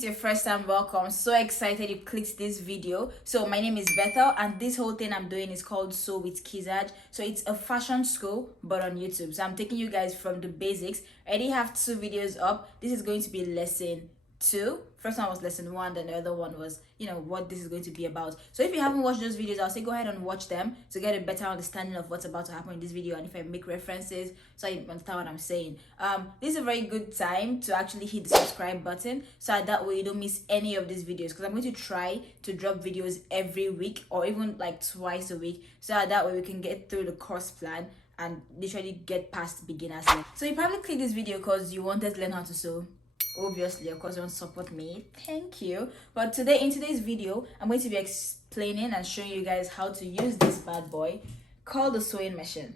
it's your first time, welcome. So excited you clicked this video. So my name is Bethel, and this whole thing I'm doing is called Sew with KIZAJ. So it's a fashion school but on YouTube. So I'm taking you guys from the basics. I already have 2 videos up. This is going to be lesson 2. First one was lesson 1, then the other one was what this is going to be about. So if you haven't watched those videos, I'll say go ahead and watch them to get a better understanding of what's about to happen in this video, and if I make references so you understand what I'm saying. This is a very good time to actually hit the subscribe button so that way you don't miss any of these videos, because I'm going to try to drop videos every week or even like twice a week, so that way we can get through the course plan and literally get past beginners. So you probably clicked this video because you wanted to learn how to sew. Obviously, of course, you want to support me. Thank you. But today, in today's video, I'm going to be explaining and showing you guys how to use this bad boy called the sewing machine.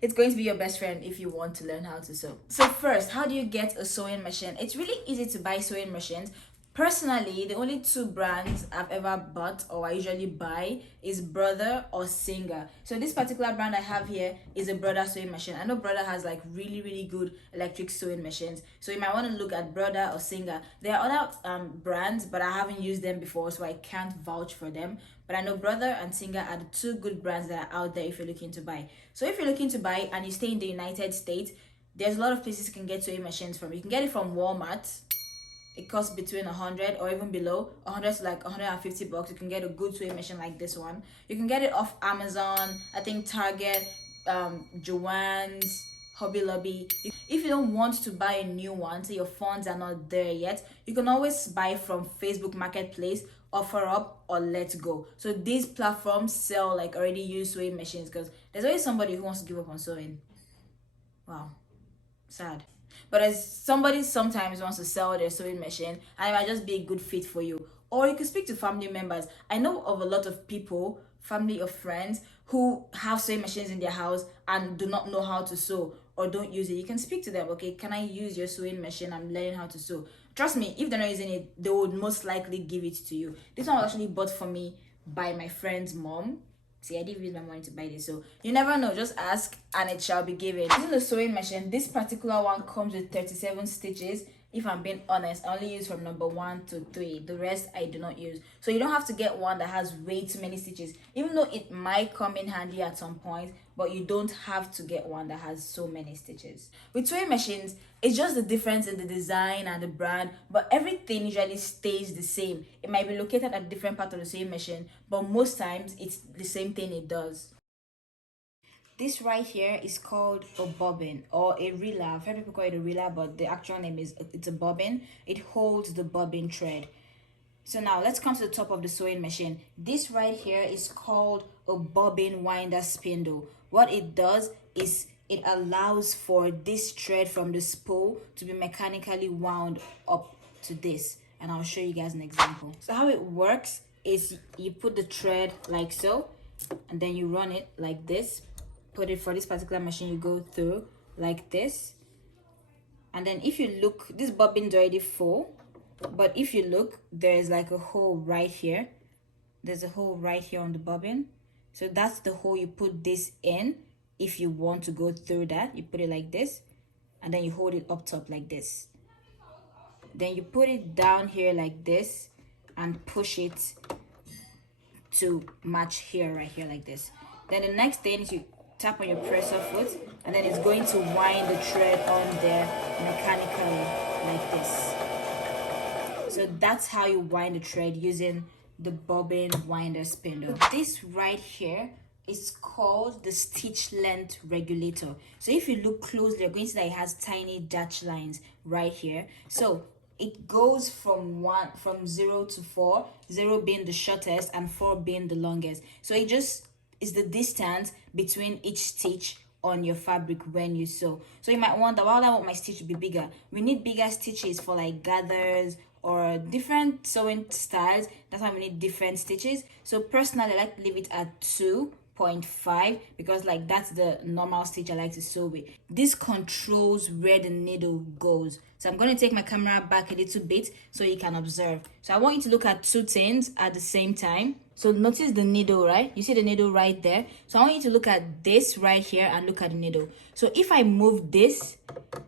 It's going to be your best friend if you want to learn how to sew. So first, how do you get a sewing machine? It's really easy to buy sewing machines. Personally, the only 2 brands I've ever bought or I usually buy is Brother or Singer. So this particular brand I have here is a Brother sewing machine. I know Brother has like really good electric sewing machines, so you might want to look at Brother or Singer. There are other brands, but I haven't used them before, so I can't vouch for them. But I know Brother and Singer are the 2 good brands that are out there if you're looking to buy. So if you're looking to buy and you stay in the United States, there's a lot of places you can get sewing machines from. You can get it from Walmart. It costs between 100 or even below 100 to like 150 bucks. You can get a good sewing machine like this one. You can get it off Amazon, I think Target, Joann's, Hobby Lobby. If you don't want to buy a new one, so your funds are not there yet, you can always buy from Facebook Marketplace, OfferUp, or Let's Go. So these platforms sell like already used sewing machines, because there's always somebody who wants to give up on sewing. Wow, sad. But as somebody sometimes wants to sell their sewing machine, and it might just be a good fit for you. Or you can speak to family members. I know of a lot of people, family or friends, who have sewing machines in their house and do not know how to sew or don't use it. You can speak to them. Okay, can I use your sewing machine? I'm learning how to sew. Trust me, if they're not using it, they would most likely give it to you. This one was actually bought for me by my friend's mom. See, I didn't use my money to buy this, so you never know. Just ask and it shall be given. This is a sewing machine. This particular one comes with 37 stitches. If I'm being honest, I only use from number 1 to 3. The rest I do not use. So you don't have to get one that has way too many stitches, even though it might come in handy at some point, but you don't have to get one that has so many stitches. With sewing machines, it's just the difference in the design and the brand, but everything usually stays the same. It might be located at a different part of the sewing machine, but most times it's the same thing it does. This right here is called a bobbin or a reeler. I've heard people call it a reeler, but the actual name is it's a bobbin. It holds the bobbin thread. So now let's come to the top of the sewing machine. This right here is called a bobbin winder spindle. What it does is it allows for this thread from the spool to be mechanically wound up to this. And I'll show you guys an example. So how it works is you put the thread like so, and then you run it like this. Put it for this particular machine, you go through like this, and then if you look, this bobbin's already full, but if you look, there's like a hole right here. There's a hole right here on the bobbin, so that's the hole you put this in. If you want to go through that, you put it like this, and then you hold it up top like this. Then you put it down here like this and push it to match here, right here like this. Then the next thing is you tap on your presser foot, and then it's going to wind the thread on there mechanically like this. So that's how you wind the thread using the bobbin winder spindle. This right here is called the stitch length regulator. So if you look closely, you're going to see that it has tiny dashed lines right here. So it goes from 0 to 4, 0 being the shortest and 4 being the longest. So it just is the distance between each stitch on your fabric when you sew. So you might wonder, why would I want my stitch to be bigger? We need bigger stitches for like gathers or different sewing styles. That's why we need different stitches. So personally, I like to leave it at 2.5 because like that's the normal stitch I like to sew with. This controls where the needle goes. So I'm going to take my camera back a little bit so you can observe. So I want you to look at 2 things at the same time. So notice the needle, right? You see the needle right there. So I want you to look at this right here and look at the needle. So if I move this,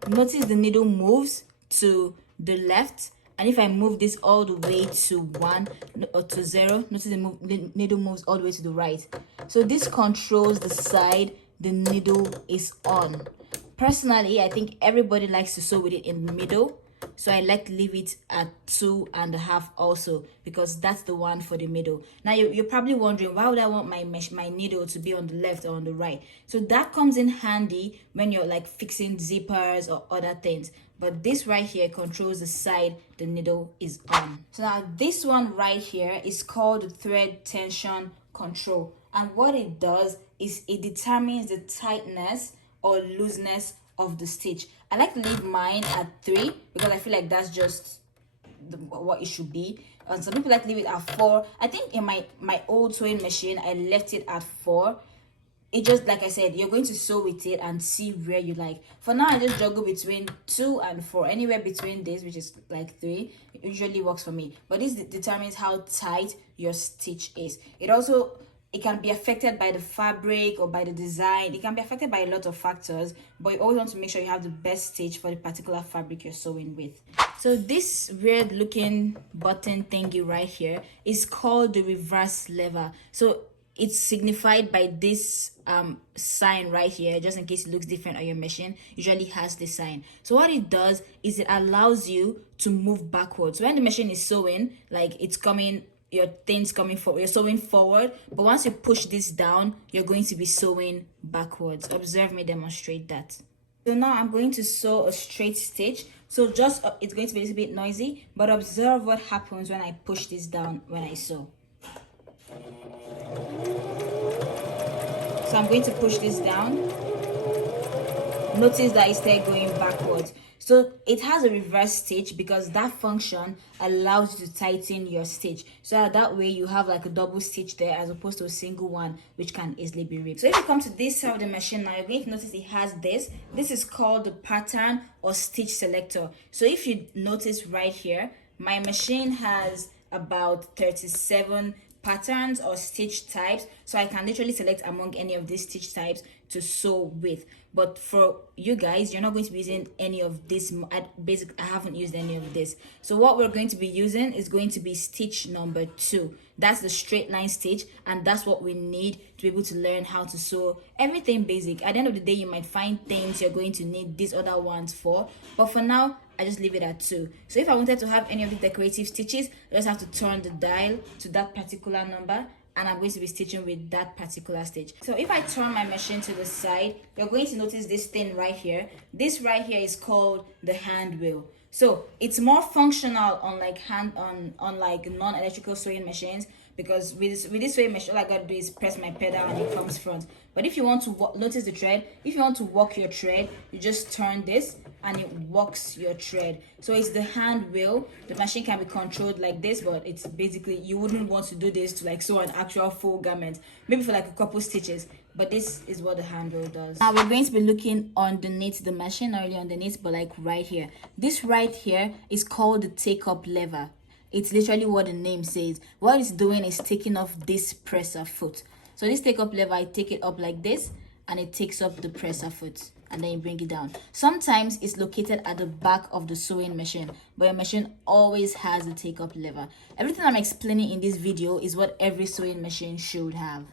notice the needle moves to the left, And if I move this all the way to 1 or to 0, notice the needle moves all the way to the right. So this controls the side the needle is on. Personally, I think everybody likes to sew with it in the middle, so I like to leave it at 2.5 also, because that's the one for the middle. Now you're probably wondering, why would I want my needle to be on the left or on the right? So that comes in handy when you're like fixing zippers or other things. But this right here controls the side the needle is on. So now this one right here is called the thread tension control, and what it does is it determines the tightness or looseness of the stitch. I like to leave mine at 3 because I feel like that's just what it should be. And some people like to leave it at 4. I think in my old sewing machine I left it at 4. It just, like I said, you're going to sew with it and see where you like. For now, I just juggle between 2 and 4. Anywhere between this, which is like 3, it usually works for me. But this determines how tight your stitch is. It can be affected by the fabric or by the design. It can be affected by a lot of factors, but you always want to make sure you have the best stitch for the particular fabric you're sewing with. So this weird looking button thingy right here is called the reverse lever. So it's signified by this sign right here, just in case it looks different on your machine. Usually has this sign. So what it does is it allows you to move backwards. When the machine is sewing, like it's coming, your thing's coming forward, you're sewing forward, but once you push this down, you're going to be sewing backwards. Observe me demonstrate that. So now I'm going to sew a straight stitch. So just it's going to be a little bit noisy, but observe what happens when I push this down when I sew. So I'm going to push this down. Notice that it's still going backwards. So it has a reverse stitch because that function allows you to tighten your stitch. So that way you have like a double stitch there as opposed to a single one, which can easily be ripped. So if you come to this side of the machine now, you're going to notice it has this. This is called the pattern or stitch selector. So if you notice right here, my machine has about 37 patterns or stitch types, so I can literally select among any of these stitch types to sew with. But for you guys, you're not going to be using any of this. I haven't used any of this. So what we're going to be using is going to be stitch number 2. That's the straight line stitch, and that's what we need to be able to learn how to sew everything basic. At the end of the day, you might find things you're going to need these other ones for, but for now I just leave it at 2. So if I wanted to have any of the decorative stitches, I just have to turn the dial to that particular number, and I'm going to be stitching with that particular stitch. So if I turn my machine to the side, you're going to notice this thing right here. This right here is called the hand wheel. So it's more functional on like like non-electrical sewing machines, because with this sewing machine, all I gotta do is press my pedal and it comes front. But if you want to notice the thread, if you want to walk your thread, you just turn this and it walks your thread. So it's the hand wheel. The machine can be controlled like this, but it's basically, you wouldn't want to do this to like sew an actual full garment, maybe for like a couple stitches, but this is what the hand wheel does. Now we're going to be looking underneath the machine, not really underneath, but like right here. This right here is called the take up lever. It's literally what the name says. What it's doing is taking off this presser foot. So this take up lever, I take it up like this and it takes up the presser foot, and then you bring it down. Sometimes it's located at the back of the sewing machine, but your machine always has the take up lever. Everything I'm explaining in this video is what every sewing machine should have.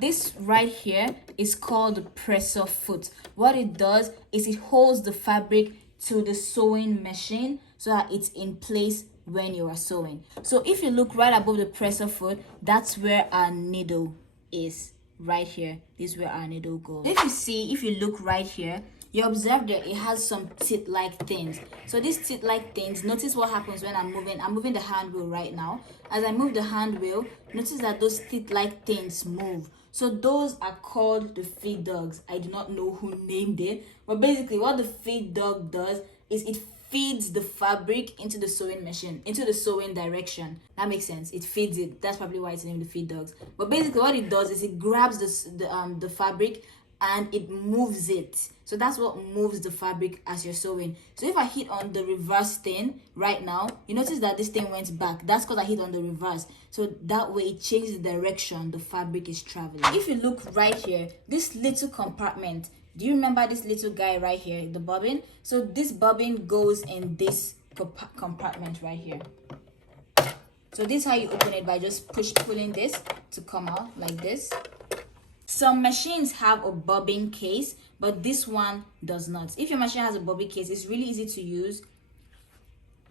This right here is called the presser foot. What it does is it holds the fabric to the sewing machine so that it's in place when you are sewing. So if you look right above the presser foot, that's where our needle is. Right here, this is where our needle goes. If you look right here, you observe that it has some teeth-like things. So these teeth-like things, notice what happens when I'm moving the hand wheel right now. As I move the hand wheel, notice that those teeth-like things move. So those are called the feed dogs. I do not know who named it, but basically what the feed dog does is it feeds the fabric into the sewing machine, into the sewing direction. That makes sense. It feeds it. That's probably why it's named the feed dogs. But basically what it does is it grabs the fabric and it moves it. So that's what moves the fabric as you're sewing. So if I hit on the reverse thing right now, you notice that this thing went back. That's because I hit on the reverse. So that way it changes the direction the fabric is traveling. If you look right here, this little compartment, do you remember this little guy right here, the bobbin? So this bobbin goes in this compartment right here. So this is how you open it, by just pulling this to come out like this. Some machines have a bobbin case, but this one does not. If your machine has a bobbin case, it's really easy to use.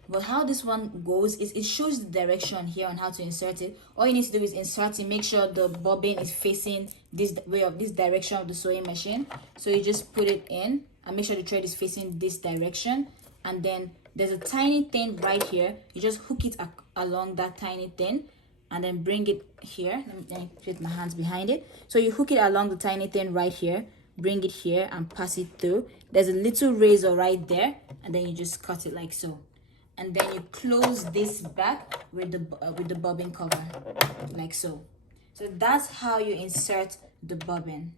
But how this one goes is it shows the direction here on how to insert it. All you need to do is insert it, make sure the bobbin is facing this way, of this direction of the sewing machine. So you just put it in and make sure the thread is facing this direction. And then there's a tiny thing right here. You just hook it along that tiny thing and then bring it here. Let me put my hands behind it. So you hook it along the tiny thing right here, bring it here and pass it through. There's a little razor right there, and then you just cut it like so. And then you close this back with the bobbin cover, like so. So that's how you insert the bobbin.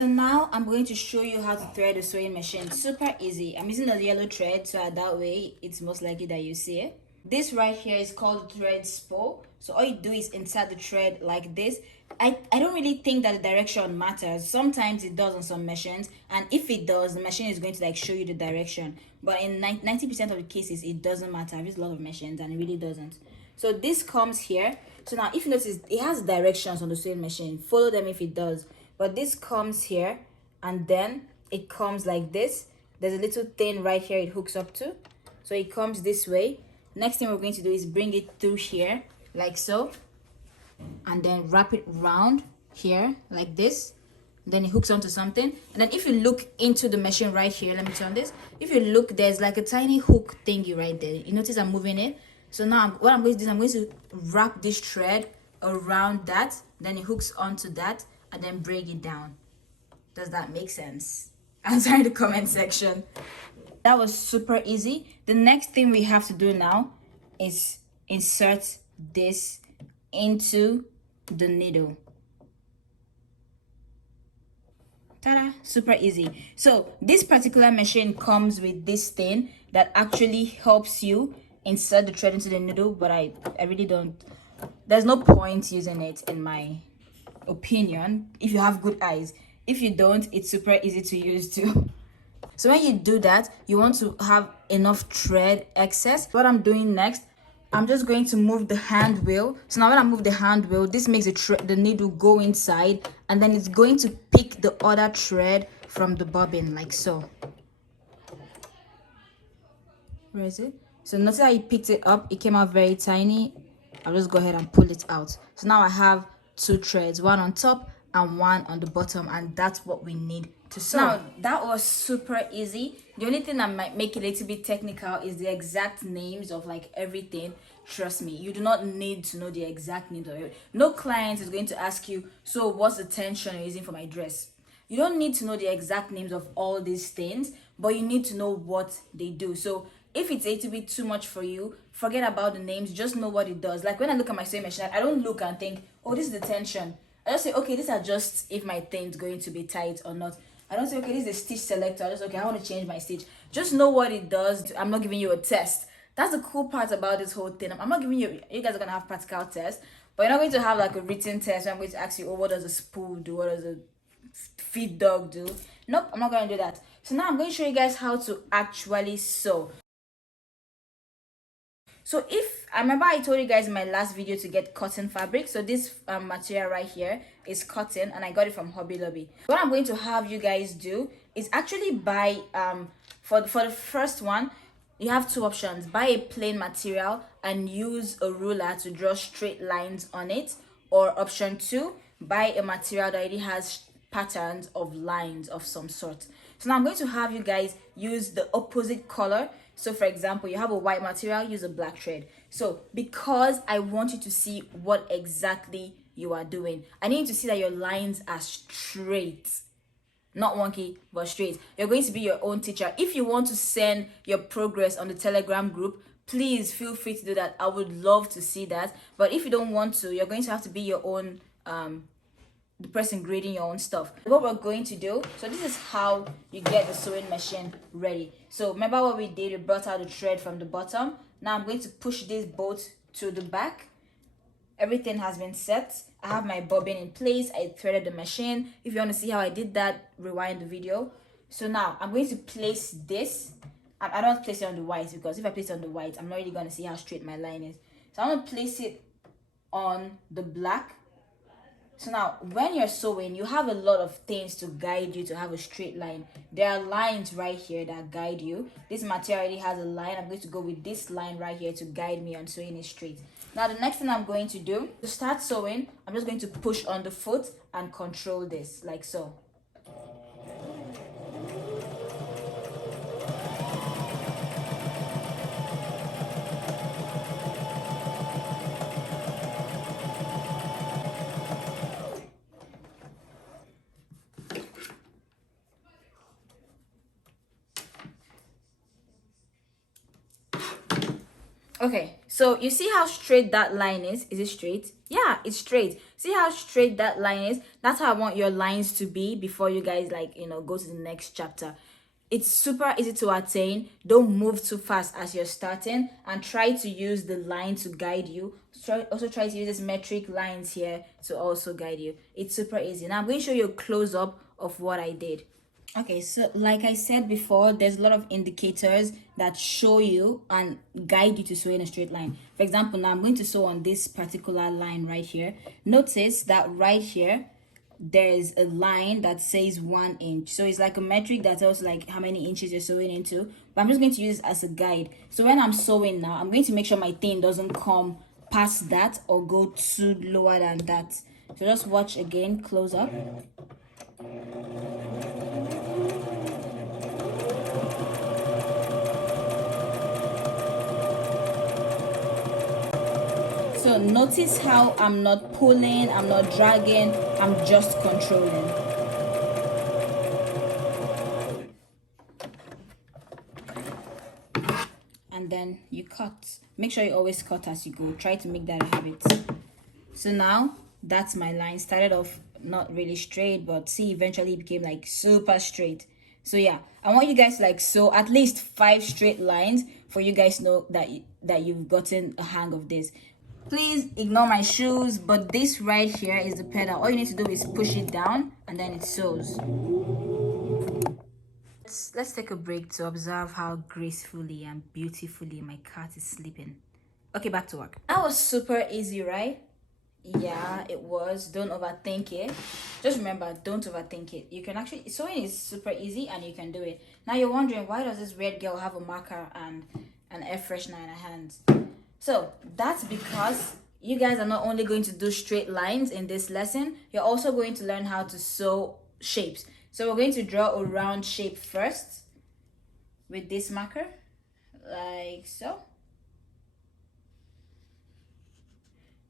So now I'm going to show you how to thread the sewing machine. Super easy. I'm using the yellow thread, so that way it's most likely that you see it. This right here is called thread spool. So all you do is insert the thread like this. I don't really think that the direction matters. Sometimes it does on some machines, and if it does, the machine is going to like show you the direction. But in 90% of the cases, it doesn't matter. I've used a lot of machines and it really doesn't. So this comes here. So now if you notice, it has directions on the sewing machine. Follow them if it does. But this comes here, and then it comes like this. There's a little thing right here it hooks up to. So it comes this way. Next thing we're going to do is bring it through here like so, and then wrap it round here like this. Then it hooks onto something, and then if you look into the machine right here, let me turn this. If you look, there's like a tiny hook thingy right there. You notice I'm moving it. So now what I'm going to do is I'm going to wrap this thread around that, then it hooks onto that, and then break it down. Does that make sense? Answer in the comment section. That was super easy. The next thing we have to do now is insert this into the needle. Ta-da! Super easy. So this particular machine comes with this thing that actually helps you insert the thread into the needle, but I really don't, there's no point using it in my opinion if you have good eyes. If you don't, it's super easy to use too. So when you do that, you want to have enough thread excess. What I'm doing next, I'm just going to move the hand wheel. So now when I move the hand wheel, this makes the needle go inside, and then it's going to pick the other thread from the bobbin like so. Where is it? So notice how you picked it up. It came out very tiny. I'll just go ahead and pull it out. So now I have two threads, one on top and one on the bottom, and that's what we need to sew. Now that was super easy. The only thing that might make it a little bit technical is the exact names of like everything. Trust me, you do not need to know the exact names of it. No client is going to ask you, so what's the tension you're using for my dress? You don't need to know the exact names of all these things, but you need to know what they do. So if it's a little bit too much for you, forget about the names, just know what it does. Like when I look at my sewing machine, I don't look and think, oh, this is the tension. I just say, okay, these are just if my thing's going to be tight or not. I don't say, okay, this is a stitch selector. I just, okay, I want to change my stitch. Just know what it does. I'm not giving you a test. That's the cool part about this whole thing. I'm not giving you guys are going to have practical tests, but you're not going to have like a written test where I'm going to ask you, oh, what does a spool do? What does a feed dog do? Nope, I'm not going to do that. So now I'm going to show you guys how to actually sew. So if I remember, I told you guys in my last video to get cotton fabric. So this material right here is cotton, and I got it from Hobby Lobby. What I'm going to have you guys do is actually buy for the first one, you have two options. Buy a plain material and use a ruler to draw straight lines on it, or option two, buy a material that already has patterns of lines of some sort. So now I'm going to have you guys use the opposite color. So for example, you have a white material, use a black thread. So because I want you to see what exactly you are doing, I need you to see that your lines are straight, not wonky, but straight. You're going to be your own teacher. If you want to send your progress on the Telegram group, please feel free to do that. I would love to see that. But if you don't want to, you're going to have to be your own the person grading your own stuff. What we're going to do, so this is how you get the sewing machine ready. So remember what we did, we brought out the thread from the bottom. Now I'm going to push this bolt to the back. Everything has been set. I have my bobbin in place. I threaded the machine. If you want to see how I did that, rewind the video. So now I'm going to place this, I don't place it on the white, because if I place it on the white, I'm not really going to see how straight my line is. So I'm going to place it on the black. So now when you're sewing, you have a lot of things to guide you to have a straight line. There are lines right here that guide you. This material already has a line. I'm going to go with this line right here to guide me on sewing it straight. Now the next thing I'm going to do, to start sewing, I'm just going to push on the foot and control this like so. Okay, so you see how straight that line is? Is it straight? Yeah, it's straight. See how straight that line is? That's how I want your lines to be before you guys, like, you know, go to the next chapter. It's super easy to attain. Don't move too fast as you're starting, and try to use the line to guide you. Also try to use these metric lines here to also guide you. It's super easy. Now I'm going to show you a close-up of what I did. Okay, so like I said before, there's a lot of indicators that show you and guide you to sew in a straight line. For example, now I'm going to sew on this particular line right here. Notice that right here, there's a line that says 1 inch. So it's like a metric that tells like how many inches you're sewing into. But I'm just going to use it as a guide. So when I'm sewing now, I'm going to make sure my thing doesn't come past that or go too lower than that. So just watch again, close up. So notice how I'm not pulling, I'm not dragging, I'm just controlling. And then you cut. Make sure you always cut as you go. Try to make that a habit. So now that's my line. Started off not really straight, but see, eventually it became like super straight. So yeah, I want you guys to like sew at least 5 straight lines for you guys to know that you've gotten a hang of this. Please ignore my shoes, but this right here is the pedal. All you need to do is push it down and then it sews. Let's take a break to observe how gracefully and beautifully my cat is sleeping. Okay, back to work. That was super easy, right? Yeah, it was. Don't overthink it. Just remember, don't overthink it. You can actually, sewing is super easy and you can do it. Now you're wondering, why does this weird girl have a marker and an air freshener in her hands? So that's because you guys are not only going to do straight lines in this lesson, you're also going to learn how to sew shapes. So we're going to draw a round shape first with this marker, like so.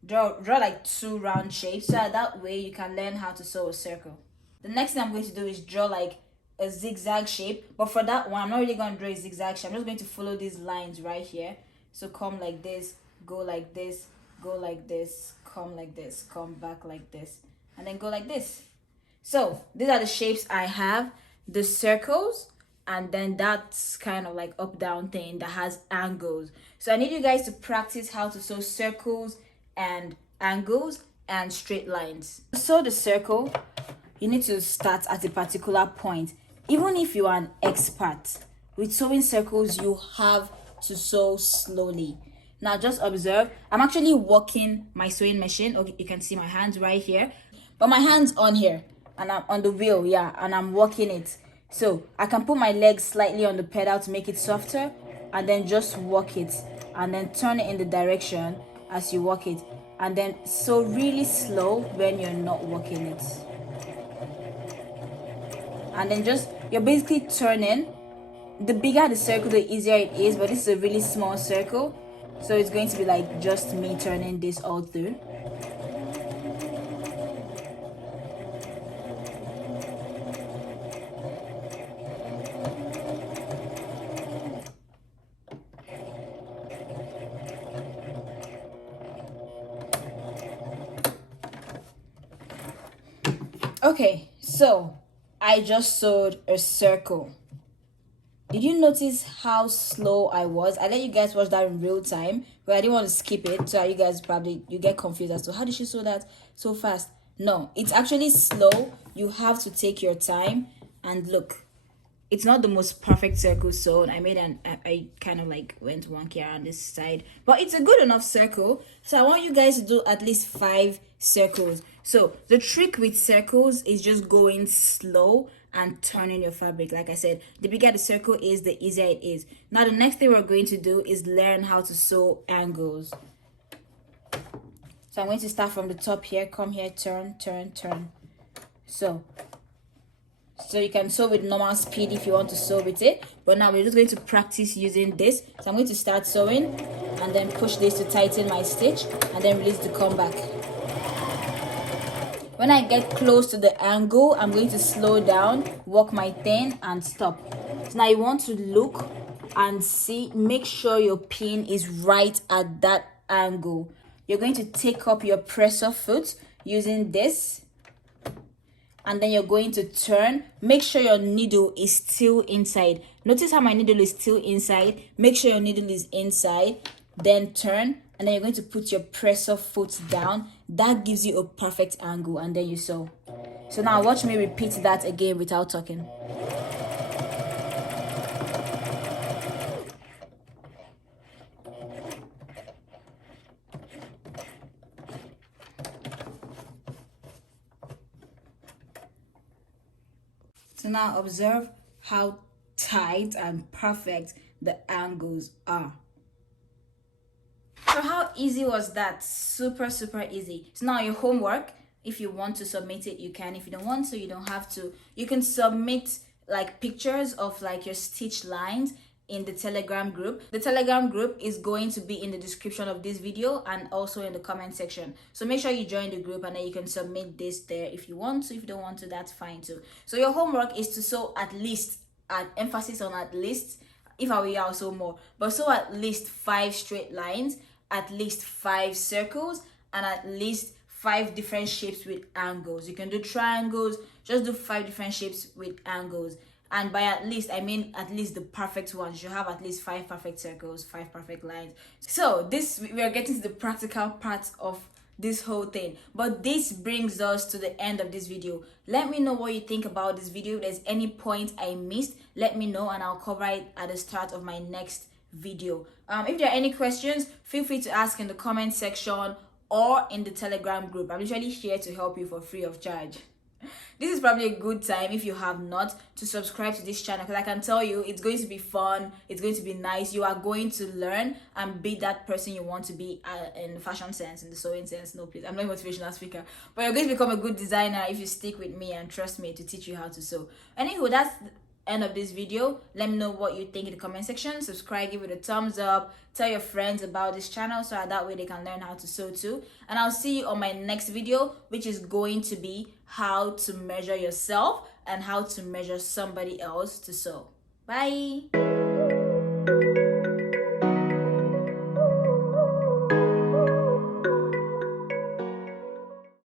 Draw like 2 round shapes, so that way you can learn how to sew a circle. The next thing I'm going to do is draw like a zigzag shape, but for that one, I'm not really going to draw a zigzag shape. I'm just going to follow these lines right here. So come like this, go like this, go like this, come like this, come back like this, and then go like this. So these are the shapes I have, the circles, and then that's kind of like up down thing that has angles. So I need you guys to practice how to sew circles and angles and straight lines. To sew the circle, you need to start at a particular point. Even if you are an expert with sewing circles, you have to sew slowly. Now just observe, I'm actually walking my sewing machine. Okay, you can see my hands right here, but my hands on here and I'm on the wheel, yeah, and I'm walking it. So I can put my legs slightly on the pedal to make it softer, and then just walk it, and then turn it in the direction as you walk it, and then sew really slow when you're not walking it, and then just you're basically turning. The bigger the circle, the easier it is, but this is a really small circle, so it's going to be like just me turning this all through. Okay, so I just sewed a circle. Did you notice how slow I was? I let you guys watch that in real time, but I didn't want to skip it, so you guys you get confused as to how did she sew that so fast. No, it's actually slow. You have to take your time, and look, it's not the most perfect circle sewn. I kind of like went wonky around this side, but it's a good enough circle. So I want you guys to do at least 5 circles. So the trick with circles is just going slow and turning your fabric. Like I said, the bigger the circle is, the easier it is. Now the next thing we're going to do is learn how to sew angles. So I'm going to start from the top here. Come here, turn, turn, turn. So you can sew with normal speed if you want to sew with it, but now we're just going to practice using this. So I'm going to start sewing and then push this to tighten my stitch and then release to come back. When I get close to the angle, I'm going to slow down, walk my thing and stop. So now you want to look and see, make sure your pin is right at that angle. You're going to take up your presser foot using this, and then you're going to turn. Make sure your needle is still inside. Notice how my needle is still inside. Make sure your needle is inside, then turn, and then you're going to put your presser foot down. That gives you a perfect angle, and then you sew. So now watch me repeat that again without talking. So now observe how tight and perfect the angles are. So how easy was that? Super easy. So now your homework, if you want to submit it, you can. If you don't want to, you don't have to. You can submit like pictures of like your stitch lines in the Telegram group. The Telegram group is going to be in the description of this video and also in the comment section. So make sure you join the group and then you can submit this there if you want to. If you don't want to, that's fine too. So your homework is to sew at least, at emphasis on at least, if I were you, I'll sew more, but sew at least 5 straight lines, at least 5 circles, and at least 5 different shapes with angles. You can do triangles, just do 5 different shapes with angles. And by at least, I mean at least the perfect ones. You have at least 5 perfect circles, 5 perfect lines. So we are getting to the practical part of this whole thing. But this brings us to the end of this video. Let me know what you think about this video. If there's any point I missed, let me know and I'll cover it at the start of my next video. If there are any questions, feel free to ask in the comment section or in the Telegram group. I'm usually here to help you for free of charge. This is probably a good time, if you have not, to subscribe to this channel, because I can tell you it's going to be fun, it's going to be nice. You are going to learn and be that person you want to be in the fashion sense, in the sewing sense. No, please, I'm not a motivational speaker, but you're going to become a good designer if you stick with me and trust me to teach you how to sew. Anywho, that's the end of this video. Let me know what you think in the comment section. Subscribe, give it a thumbs up, tell your friends about this channel so that way they can learn how to sew too. And I'll see you on my next video, which is going to be how to measure yourself and how to measure somebody else to sew. Bye.